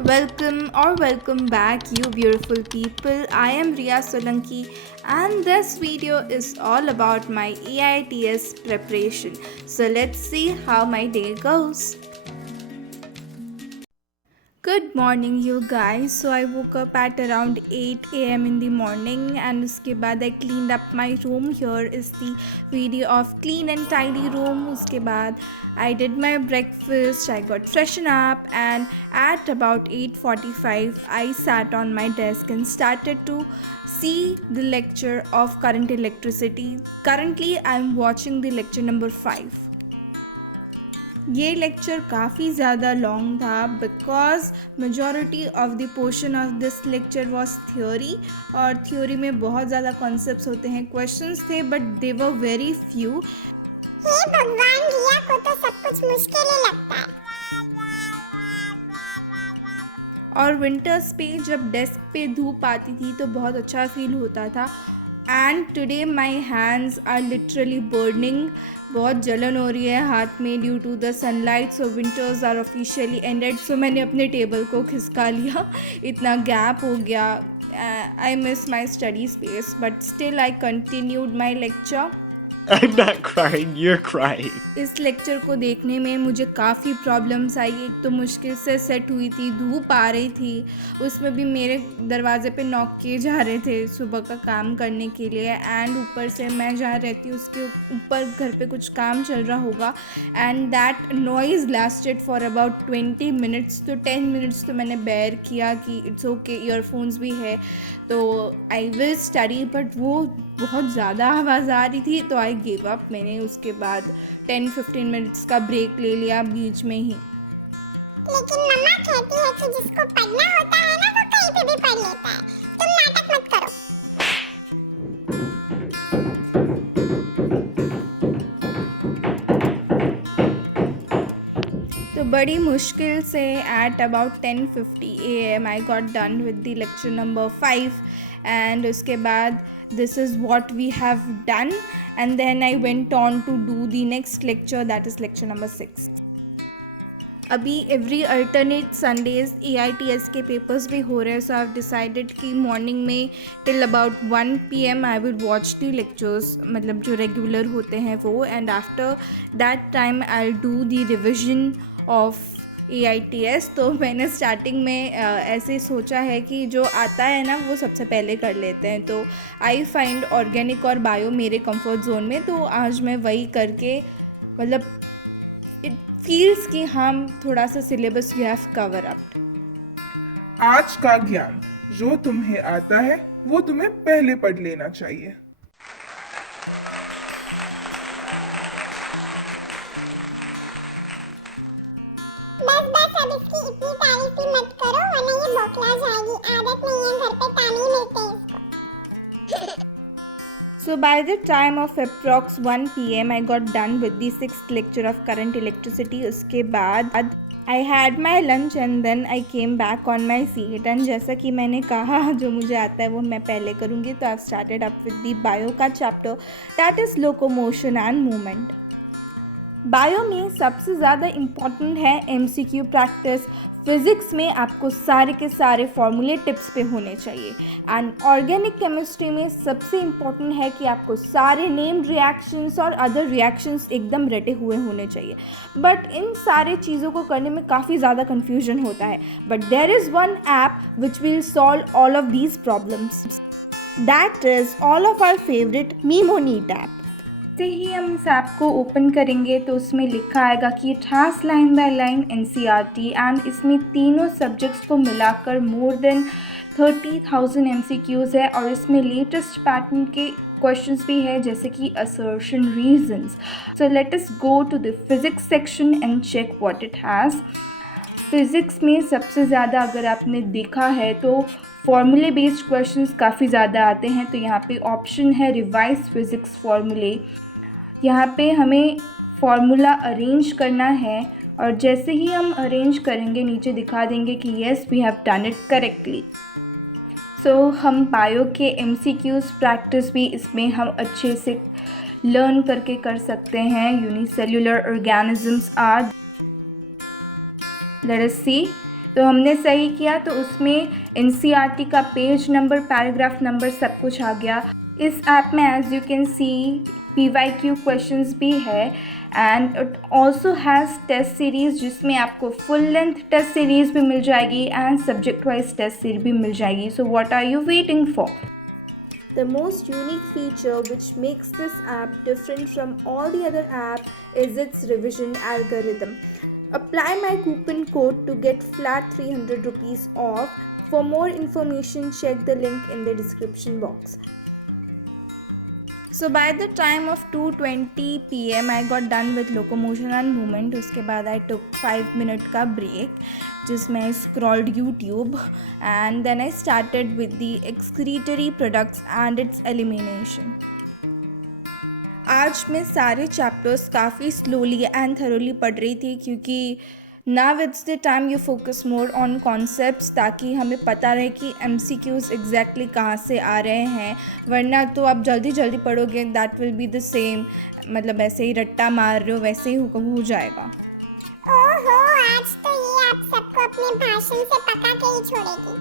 Welcome back, you beautiful people. I am Riya Solanki, and this video is all about my AITS preparation. So let's see how my day goes. Good morning you guys. So I woke up at around 8 a.m. in the morning, and उसके बाद I cleaned up my room. Here is the video of clean and tidy room. उसके बाद I did my breakfast, I got freshen up, and at about 8:45 I sat on my desk and started to see the lecture of current electricity. Currently I am watching the lecture number 5. ये lecture काफ़ी ज़्यादा long था because majority of the portion of this lecture was theory, और theory में बहुत ज़्यादा concepts होते हैं, क्वेश्चंस थे but they were very few. हे भगवान, रिया को तो सब कुछ मुश्किल ही लगता है। और विंटर्स पे जब डेस्क पे धूप आती थी तो बहुत अच्छा फील होता था। And today my hands are literally burning, बहुत जलन हो रही है हाथ में due to the sunlight. So winters are officially ended. So मैंने अपने टेबल को खिसका लिया, इतना गैप हो गया। I miss my study space but still I continued my lecture. I'm not crying, you're crying. इस लेक्चर को देखने में मुझे काफ़ी प्रॉब्लम्स आई। एक तो मुश्किल से सेट हुई थी, धूप आ रही थी, उसमें भी मेरे दरवाज़े पे नॉक किए जा रहे थे सुबह का काम करने के लिए, एंड ऊपर से मैं जहाँ रहती हूँ उसके ऊपर घर पे कुछ काम चल रहा होगा, and that noise lasted for about 20 minutes. तो 10 मिनट्स तो मैंने बेयर किया कि इट्स ओके, ईयरफोन्स भी है तो आई विल स्टडी, बट वो बहुत ज़्यादा आवाज़ आ रही थी तो आई गिव अप। मैंने उसके बाद 10-15 मिनट्स का ब्रेक ले लिया बीच में ही। लेकिन मम्मा कहती है कि जिसको पढ़ना होता है ना वो कहीं पे भी पढ़ लेता है। तुम नाटक मत करो। तो बड़ी मुश्किल से at about 10:50 AM I got done with the lecture number 5, and उसके बाद this is what we have done, and then I went on to do the next lecture, that is lecture number 6. अभी every alternate Sundays AITS के papers भी हो रहे हैं, सो I have decided कि morning में till about 1 PM I will watch the lectures, मतलब जो रेगुलर होते हैं वो, and after that time I will do the revision of AITS। तो मैंने स्टार्टिंग में ऐसे सोचा है कि जो आता है ना वो सबसे पहले कर लेते हैं। तो आई फाइंड ऑर्गेनिक और बायो मेरे कंफर्ट जोन में, तो आज मैं वही करके, मतलब इट फील्स कि हम थोड़ा सा syllabus we have cover up. आज का ज्ञान जो तुम्हें आता है वो तुम्हें पहले पढ़ लेना चाहिए। बस अब इसकी इतनी तारीफ भी मत करो वरना ये बौखला जाएगी। आदत नहीं है, घर पे ताने ही मिलते हैं इसको। So by the time of approx 1 PM I got done with the 6th lecture of current electricity. उसके बाद I had my lunch and then I came back on my seat, and जैसा कि मैंने कहा जो मुझे आता है वो मैं पहले करूँगी, तो I've started up with the bio का chapter, that is locomotion and movement. Bio में सबसे ज़्यादा इम्पॉर्टेंट है MCQ प्रैक्टिस। फिज़िक्स में आपको सारे के सारे फॉर्मूले टिप्स पे होने चाहिए, एंड ऑर्गेनिक केमिस्ट्री में सबसे इम्पॉर्टेंट है कि आपको सारे नेम्ड रिएक्शंस और अदर रिएक्शंस एकदम रटे हुए होने चाहिए। बट इन सारे चीज़ों को करने में काफ़ी ज़्यादा कन्फ्यूजन होता है, but there is one app which will solve all of these problems, that is all of our favourite Memonite app. से ही हम इस ऐप को ओपन करेंगे तो उसमें लिखा आएगा कि task line by line NCERT, and इसमें तीनों सब्जेक्ट्स को मिलाकर मोर देन 30,000 MCQs है, और इसमें लेटेस्ट पैटर्न के क्वेश्चंस भी है जैसे कि assertion reasons. So let us go to the physics section and check what it has. Physics में सबसे ज़्यादा अगर आपने देखा है तो फॉर्मूले बेस्ड क्वेश्चंस काफ़ी ज़्यादा आते हैं। तो यहाँ पे ऑप्शन है रिवाइज फिज़िक्स फॉर्मूले। यहाँ पे हमें फॉर्मूला अरेंज करना है, और जैसे ही हम अरेंज करेंगे नीचे दिखा देंगे कि yes we have done it correctly. So हम बायो के MCQs प्रैक्टिस भी इसमें हम अच्छे से लर्न करके कर सकते हैं। Unicellular organisms are, let us see. तो तो हमने सही किया, तो उसमें NCERT का पेज नंबर, पैराग्राफ नंबर सब कुछ आ गया। इस ऐप में as you can see PYQ questions भी है and it also has test series जिसमें आपको फुल लेंथ टेस्ट सीरीज़ भी मिल जाएगी and subject wise test series भी मिल जाएगी. So what are you waiting for? The most unique feature which makes this app different from all the other apps is its revision algorithm. Apply my coupon code to get flat 300 rupees off. For more information, check the link in the description box. So by the time of 2:20 PM I got done with locomotion and movement. उसके बाद I took 5 minute का break जिसमें I scrolled YouTube and then I started with the excretory products and its elimination. आज मैं सारे chapters काफ़ी slowly and thoroughly पढ़ रही थी क्योंकि now it's the time you focus more on concepts ताकि हमें पता रहे कि MCQs एग्जैक्टली कहाँ से आ रहे हैं, वरना तो आप जल्दी जल्दी पढ़ोगे that will be the same, मतलब ऐसे ही रट्टा मार रहे हो वैसे ही हो जाएगा. ओहो, आज तो ये आप सबको अपने भाषण से पका के ही छोड़ेगी.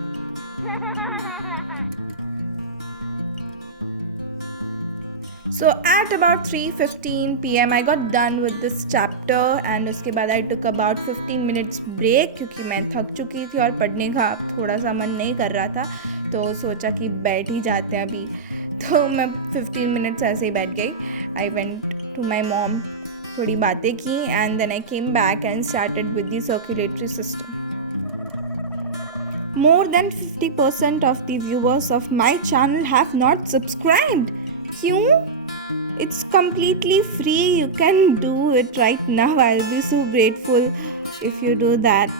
So at about 3:15 PM I got done with this chapter and उसके बाद I took about 15 minutes break क्योंकि मैं थक चुकी थी और पढ़ने का अब थोड़ा सा मन नहीं कर रहा था, तो सोचा कि बैठ ही जाते हैं अभी. तो मैं 15 minutes ऐसे ही बैठ गई. I went to my mom, थोड़ी बातें की and then I came back and started with the circulatory system. More than 50% of the viewers of my channel have not subscribed. क्यों? It's completely free. You can do it right now. I'll be so grateful if you do that.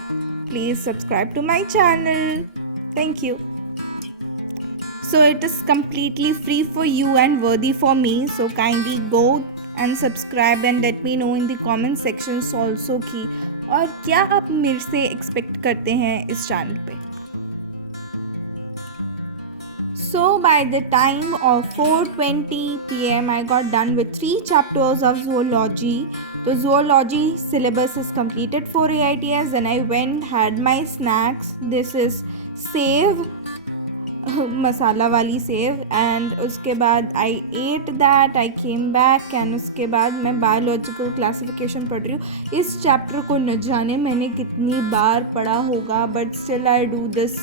Please subscribe to my channel. Thank you. So it is completely free for you and worthy for me. So kindly go and subscribe and let me know in the comment sections also कि और क्या आप मेरे से expect करते हैं इस channel पे. So by the time of 4:20 PM I got done with 3 chapters of zoology. So zoology syllabus is completed for AITS. Then I went, had my snacks. This is sev, masala वाली सेव, एंड उसके बाद I ate that. I came back and उसके बाद मैं biological classification पढ़ रही हूँ. इस चैप्टर को न जाने मैंने कितनी बार पढ़ा होगा, but still I do this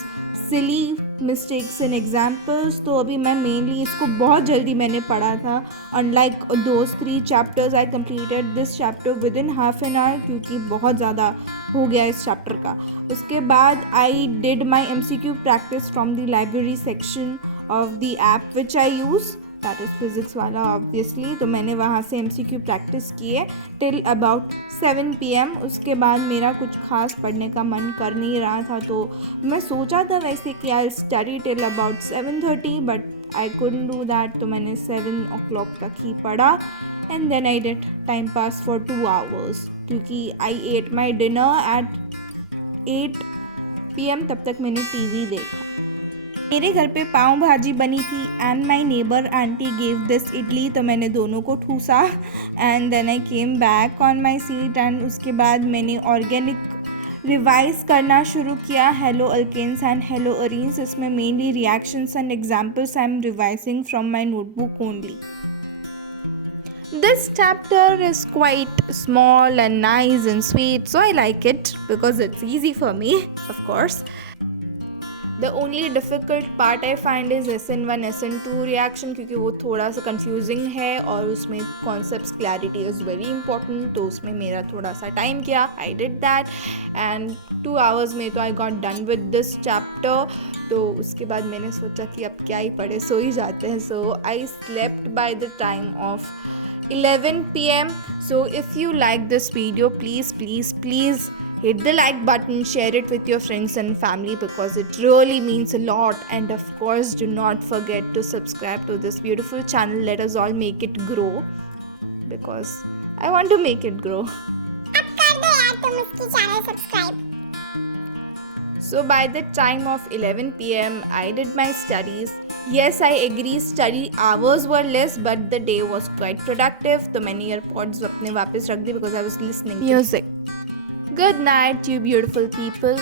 silly mistakes in examples. तो अभी मैं मेनली इसको बहुत जल्दी मैंने पढ़ा था. Unlike those 3 chapters I completed this chapter with in half an hour क्योंकि बहुत ज़्यादा हो गया इस चैप्टर का. उसके बाद I did my MCQ practice from the library section of the app which I use, that is physics वाला ऑब्वियसली. तो मैंने वहाँ से MCQ प्रैक्टिस किए टिल अबाउट 7 PM. उसके बाद मेरा कुछ खास पढ़ने का मन कर नहीं रहा था, तो मैं सोचा था वैसे कि I study till about 7:30 but I couldn't do that. तो मैंने 7 o'clock तक ही पढ़ा and then I did time pass for 2 hours क्योंकि I ate my dinner at 8 PM. तब तक मैंने TV देखा. मेरे घर पे पाव भाजी बनी थी and my neighbour aunty gave this idli, तो मैंने दोनों को ठूसा and then I came back on my seat. And उसके बाद मैंने ऑर्गेनिक रिवाइज करना शुरू किया, haloalkanes and haloarenes. इसमें mainly reactions and examples I am revising from my notebook only. This chapter is quite small and nice and sweet, so I like it because it's easy for me, of course. The only difficult part I find is SN1 SN2 reaction क्योंकि वो थोड़ा सा confusing है और उसमें concepts clarity is very important. तो उसमें मेरा थोड़ा सा टाइम गया. I did that and 2 hours में तो I got done with this chapter. तो उसके बाद मैंने सोचा कि अब क्या ही पढ़े, सो ही जाते हैं. So I slept by the time of 11 PM. So if you like this video, please hit the like button, share it with your friends and family because it really means a lot. And of course, do not forget to subscribe to this beautiful channel. Let us all make it grow because I want to make it grow. अब कर दो यार तुम इसकी channel subscribe. So by the time of 11 PM, I did my studies. Yes, I agree, study hours were less, but the day was quite productive. तो मैंने earpods अपने वापस रख दी because I was listening to music. Good night, you beautiful people.